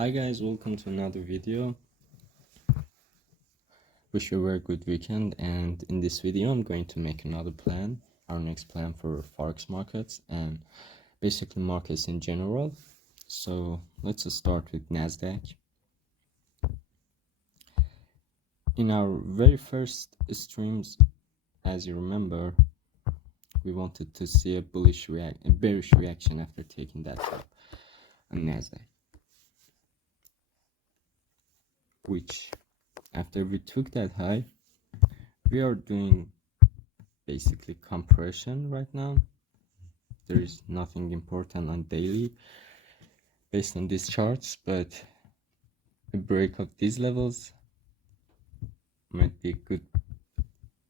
Hi guys, welcome to another video. Wish you a very good weekend, and in this video I'm going to make another plan, our next plan for forex markets and basically markets in general. So let's start with Nasdaq. In our very first streams, as you remember, we wanted to see a bearish reaction after taking that top on Nasdaq, which after we took that high, we are doing basically compression right now. There is nothing important on daily based on these charts, but a break of these levels might be a good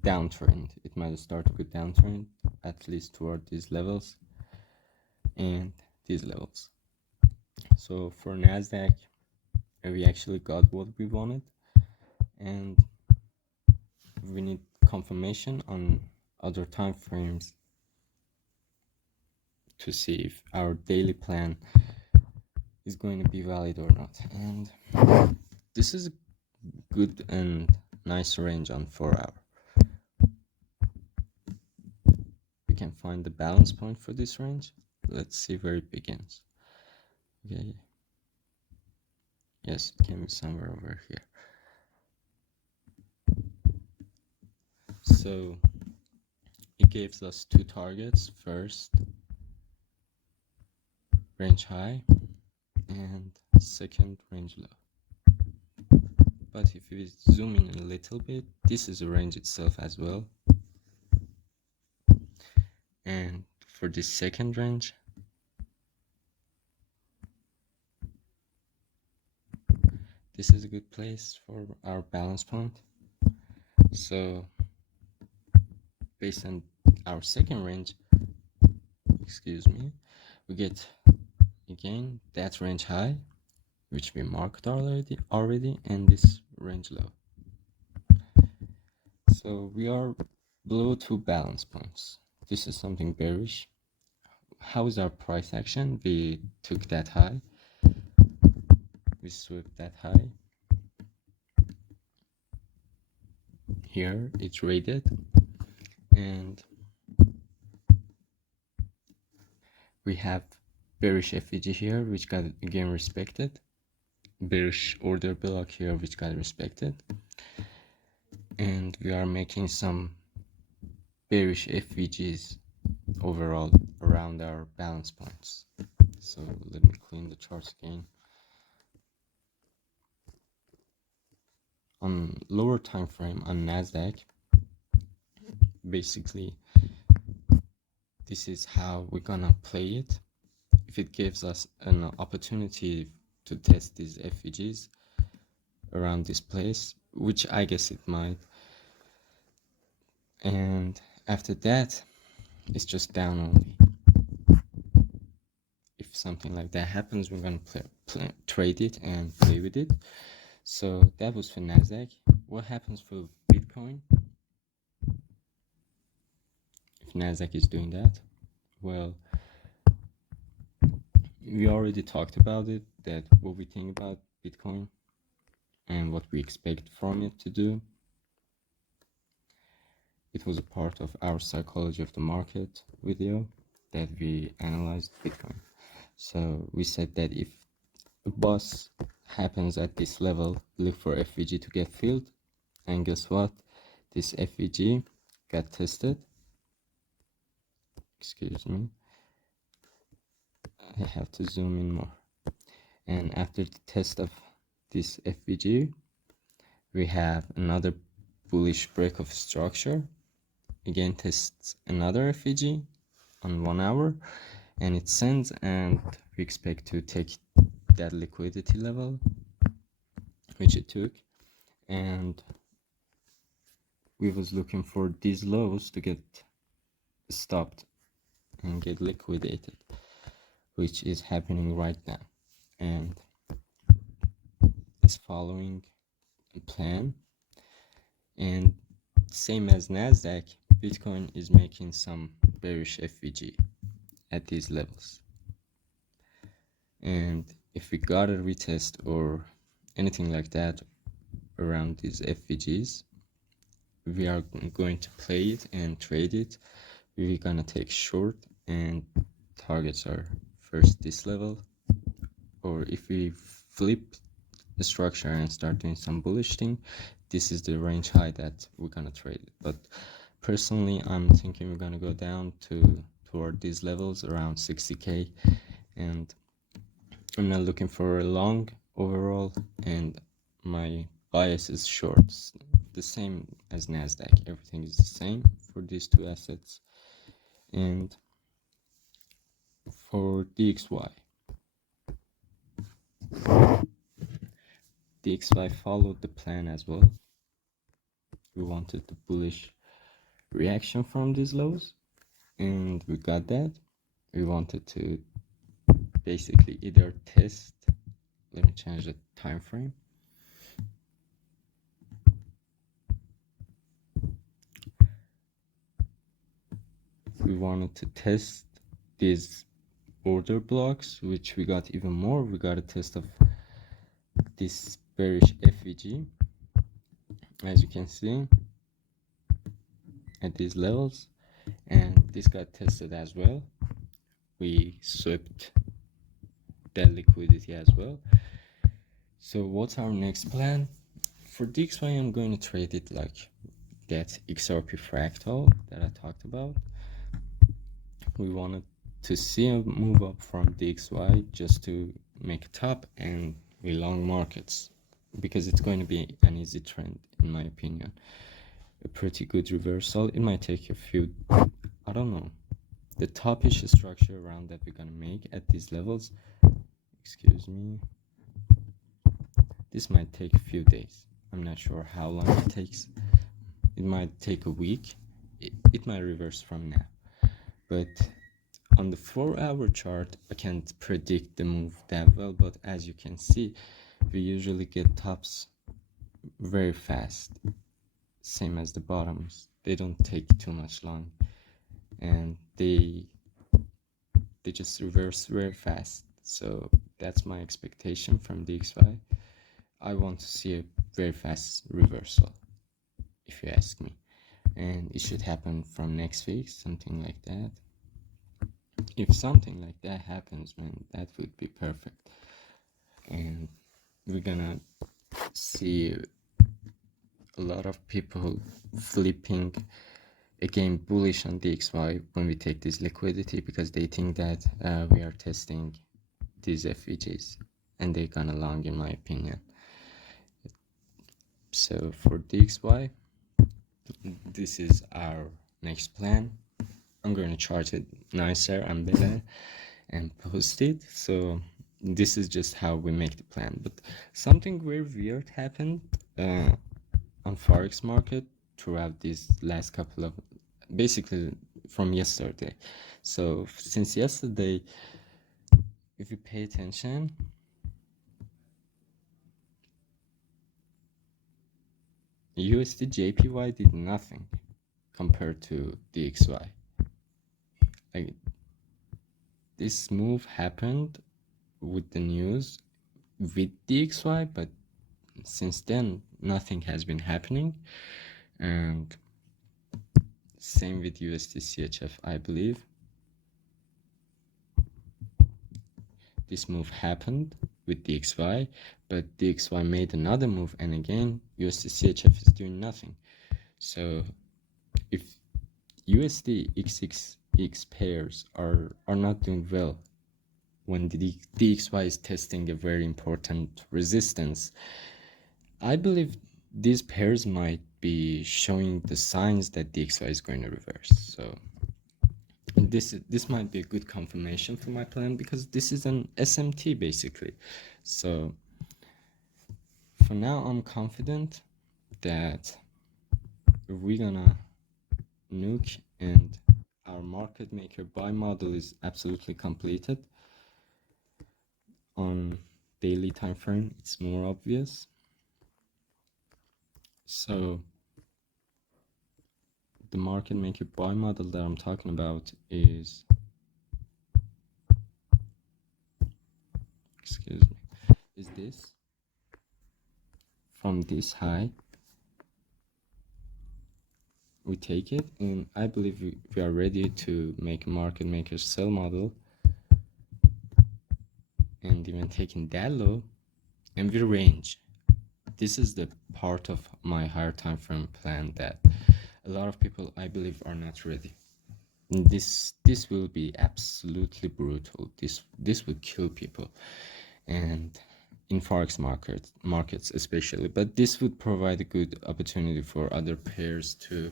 downtrend. It might start a good downtrend, at least toward these levels and these levels. So for Nasdaq, we actually got what we wanted, and we need confirmation on other time frames to see if our daily plan is going to be valid or not. And this is a good and nice range on 4 hour. We can find the balance point for this range. Let's see where it begins. Okay, yes, it can be somewhere over here. So it gives us two targets. First, range high, and second, range low. But if we zoom in a little bit, this is a range itself as well. And for this second range, this is a good place for our balance point. So based on our second range, we get again that range high, which we marked already, and this range low. So we are below two balance points. This is something bearish. How is our price action? We took that high, we swept that high. Here it traded, and we have bearish FVG here, which got again respected, bearish order block here, which got respected, and we are making some bearish FVGs overall around our balance points. So let me clean the charts again. On lower time frame on Nasdaq, basically this is how we're gonna play it. If it gives us an opportunity to test these FVGs around this place, which I guess it might, and after that it's just down only. If something like that happens, we're gonna trade it and play with it. So that was for Nasdaq. What happens for Bitcoin if Nasdaq is doing that? Well, we already talked about it, that what we think about Bitcoin and what we expect from it to do. It was a part of our psychology of the market video that we analyzed Bitcoin. So we said that if a bust happens at this level, look for FVG to get filled, and guess what? This FVG got tested. Excuse me, I have to zoom in more. And after the test of this FVG, we have another bullish break of structure, again tests another FVG on 1 hour, and it sends, and we expect to take that liquidity level, which it took, and we was looking for these lows to get stopped and get liquidated, which is happening right now, and it's following a plan. And same as Nasdaq, Bitcoin is making some bearish FVG at these levels, and if we got a retest or anything like that around these FVGs, we are going to play it and trade it. We're gonna take short, and targets are first this level, or if we flip the structure and start doing some bullish thing, this is the range high that we're gonna trade it. But personally, I'm thinking we're gonna go down toward these levels around 60k, and I'm not looking for a long overall, and my bias is shorts, the same as Nasdaq. Everything is the same for these two assets. And for DXY followed the plan as well. We wanted the bullish reaction from these lows, and we got that. We wanted to basically either test, let me change the time frame. We wanted to test these order blocks, which we got even more. We got a test of this bearish FVG, as you can see, at these levels, and this got tested as well. We swept that liquidity as well. So what's our next plan? For DXY, I'm going to trade it like that XRP fractal that I talked about. We wanted to see a move up from DXY just to make a top, and we long markets because it's going to be an easy trend, in my opinion. A pretty good reversal. It might take a few, I don't know, the topish structure around that we're gonna make at these levels, excuse me, this might take a few days. I'm not sure how long it takes. It might take a week. It might reverse from now. But on the 4-hour chart, I can't predict the move that well, but as you can see, we usually get tops very fast, same as the bottoms. They don't take too much long, and they just reverse very fast. So that's my expectation from DXY. I want to see a very fast reversal, if you ask me, and it should happen from next week, something like that. If something like that happens, man, that would be perfect. And we're gonna see a lot of people flipping again bullish on DXY when we take this liquidity, because they think that we are testing these FVGs, and they're gonna long, in my opinion. So for DXY, this is our next plan. I'm going to chart it nicer and better and post it. So this is just how we make the plan. But something very weird happened on Forex market throughout these last couple of, basically from yesterday. So since yesterday, if you pay attention, USD JPY did nothing compared to DXY. Like, this move happened with the news with DXY, but since then nothing has been happening. And same with USD CHF, I believe. This move happened with DXY, but DXY made another move, and again USD CHF is doing nothing. So if USD XXX pairs are not doing well when the DXY is testing a very important resistance, I believe these pairs might be showing the signs that DXY is going to reverse. So this might be a good confirmation for my plan, because this is an SMT basically. So for now, I'm confident that we're gonna nuke, and our market maker buy model is absolutely completed. On daily time frame, it's more obvious. So the market maker buy model that I'm talking about is, excuse me, is this. From this high, we take it, and I believe we are ready to make a market maker sell model, and even taking that low, and we range. This is the part of my higher time frame plan that a lot of people, I believe, are not ready. And this will be absolutely brutal. This will kill people, and in forex markets especially. But this would provide a good opportunity for other pairs to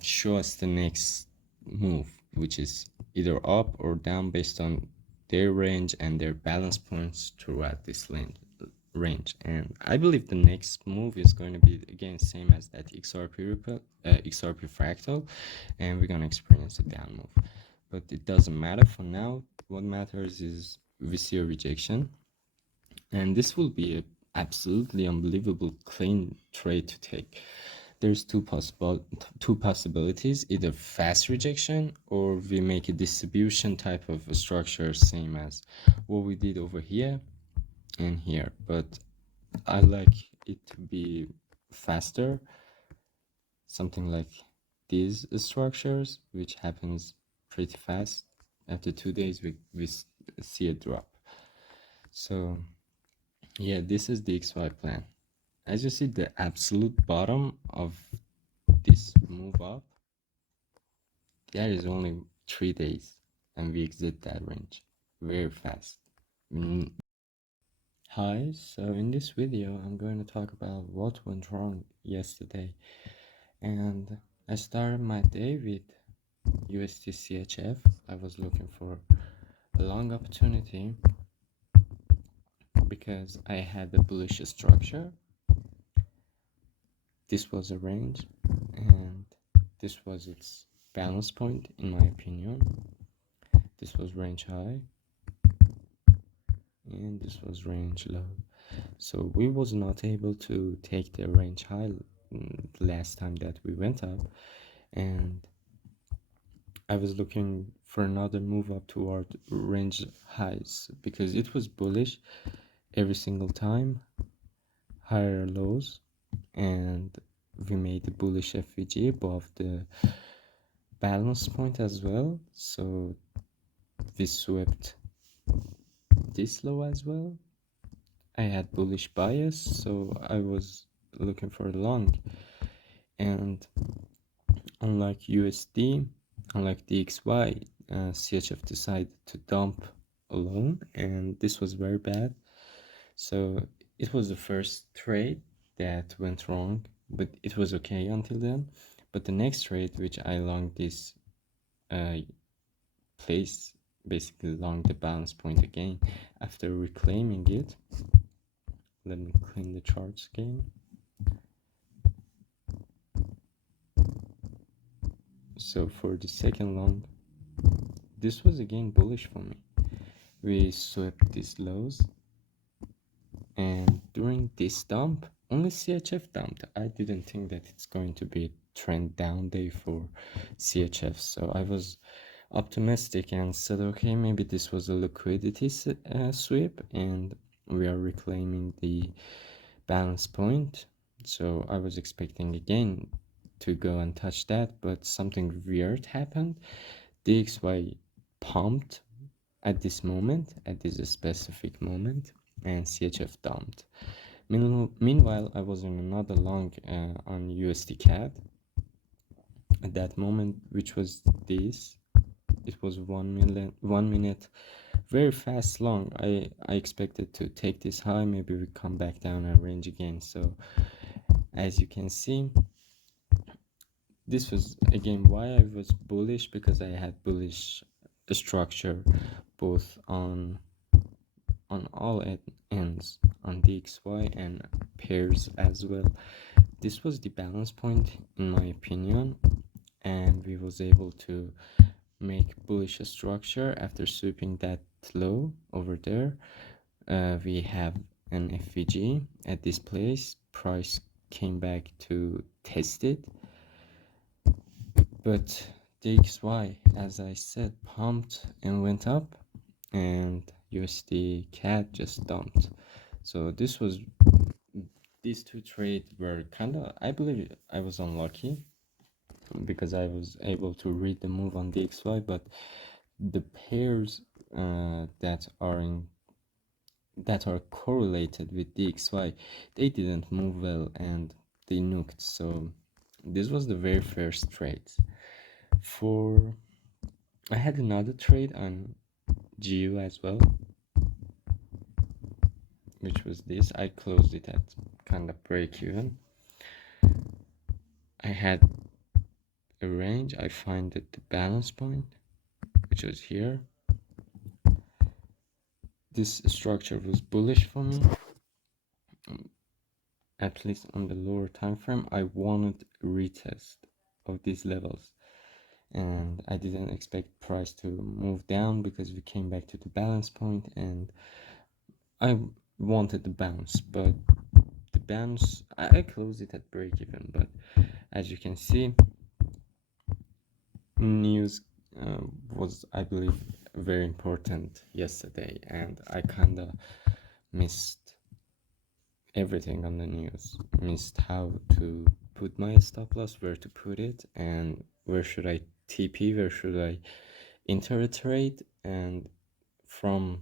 show us the next move, which is either up or down based on their range and their balance points throughout this range. And I believe the next move is going to be again same as that XRP fractal, and we're going to experience a down move. But it doesn't matter for now. What matters is we see a rejection, and this will be a absolutely unbelievable clean trade to take. There's two possibilities: either fast rejection, or we make a distribution type of a structure, same as what we did over here and here. But I like it to be faster, something like these structures, which happens pretty fast. After 2 days we see a drop. So yeah, this is the XY plan. As you see, the absolute bottom of this move up, that is only 3 days, and we exit that range very fast. Hi, so in this video I'm going to talk about what went wrong yesterday, and I started my day with USD CHF. I was looking for a long opportunity because I had a bullish structure. This was a range, and this was its balance point in my opinion. This was range high, and this was range low. So we was not able to take the range high last time that we went up, and I was looking for another move up toward range highs because it was bullish every single time, higher lows, and we made a bullish FVG above the balance point as well. So we swept this low as well. I had bullish bias, so I was looking for a long, and unlike USD, unlike DXY, CHF decided to dump alone, and this was very bad. So it was the first trade that went wrong, but it was okay until then. But the next trade, which I longed this place, basically long the balance point again after reclaiming it. Let me clean the charts again. So for the second long, this was again bullish for me. We swept these lows, and during this dump, only CHF dumped. I didn't think that it's going to be a trend down day for CHF, so I was optimistic and said, okay, maybe this was a liquidity sweep, and we are reclaiming the balance point. So I was expecting again to go and touch that, but something weird happened. DXY pumped at this moment, at this specific moment, and CHF dumped. Meanwhile, I was in another long on USD CAD at that moment, which was this. It was 1 minute, very fast long. I expected to take this high, maybe we come back down and range again. So as you can see, this was again why I was bullish, because I had bullish structure both on all ends, on DXY and pairs as well. This was the balance point in my opinion, and we was able to make bullish structure after sweeping that low over there. We have an FVG at this place. Price came back to test it, but DXY, as I said, pumped and went up, and USD CAD just dumped. So these two trades were kind of, I believe I was unlucky because I was able to read the move on DXY, but the pairs that are correlated with DXY, they didn't move well and they nuked. So this was the very first trade. I had another trade on GU as well, which was this. I closed it at kind of break even. I had a range. I find that the balance point, which was here. This structure was bullish for me, at least on the lower time frame. I wanted a retest of these levels, and I didn't expect price to move down because we came back to the balance point, and I wanted the bounce, but the bounce, I closed it at break even. But as you can see, news was, I believe, very important yesterday, and I kind of missed everything on the news. Missed how to put my stop loss, where to put it, and where should I TP, where should I enter a trade. And from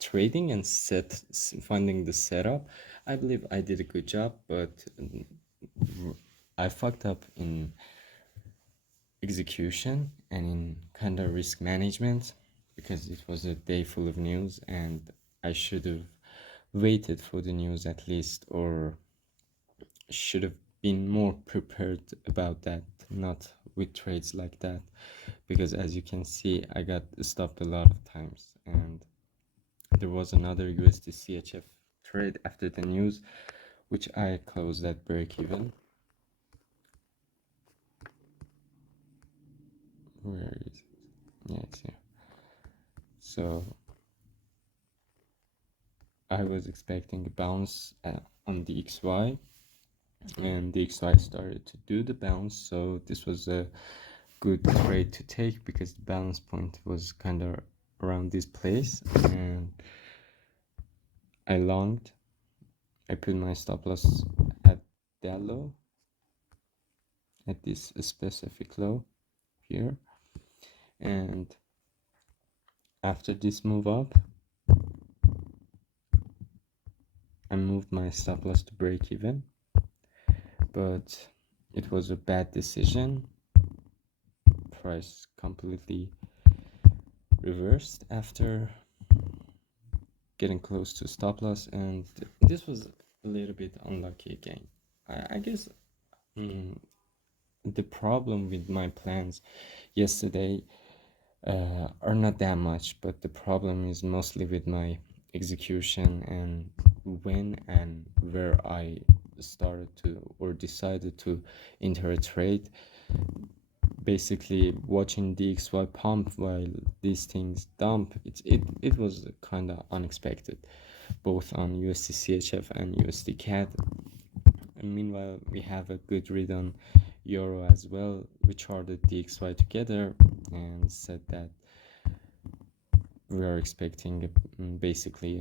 trading and finding the setup, I believe I did a good job, but I fucked up in execution and in kind of risk management because it was a day full of news and I should have waited for the news at least, or should have been more prepared about that, not with trades like that, because as you can see, I got stopped a lot of times. And there was another USD CHF trade after the news, which I closed at break even. Where is it? Yeah, it's here. So I was expecting a bounce on the XY, and the XY started to do the bounce. So this was a good trade to take because the balance point was kind of around this place, and I longed. I put my stop loss at that low, at this specific low here, and after this move up, I moved my stop loss to break even, but it was a bad decision. Price completely reversed after getting close to stop loss, and this was a little bit unlucky again. I guess the problem with my plans yesterday are not that much, but the problem is mostly with my execution and when and where I started to or decided to enter a trade. Basically watching DXY pump while these things dump, it was kind of unexpected, both on USD CHF and USD CAD. And meanwhile, we have a good read on Euro as well. We charted DXY together and said that we are expecting basically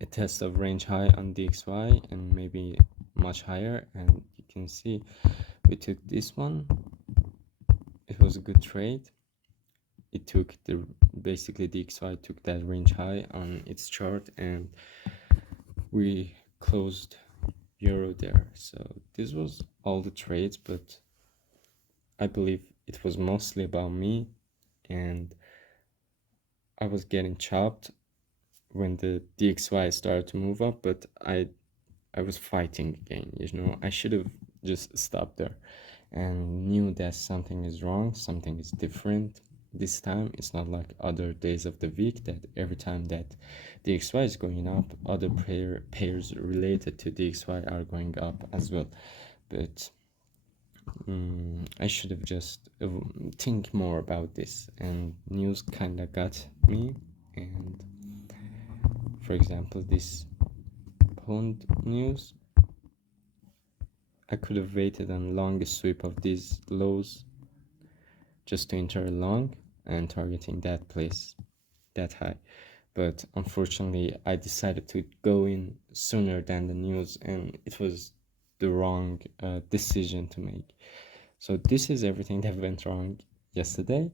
a test of range high on DXY and maybe much higher. And you can see we took this one. It was a good trade. It took basically DXY took that range high on its chart, and we closed Euro there. So this was all the trades, but I believe it was mostly about me, and I was getting chopped when the DXY started to move up, but I was fighting again, I should have just stopped there and knew that something is wrong, something is different. This time it's not like other days of the week that every time that DXY is going up, other pairs related to DXY are going up as well. But I should have just think more about this, and news kind of got me. And for example, this pond news, I could have waited on longest sweep of these lows just to enter a long and targeting that place. that high. But unfortunately, I decided to go in sooner than the news, and it was the wrong decision to make. So this is everything that went wrong yesterday.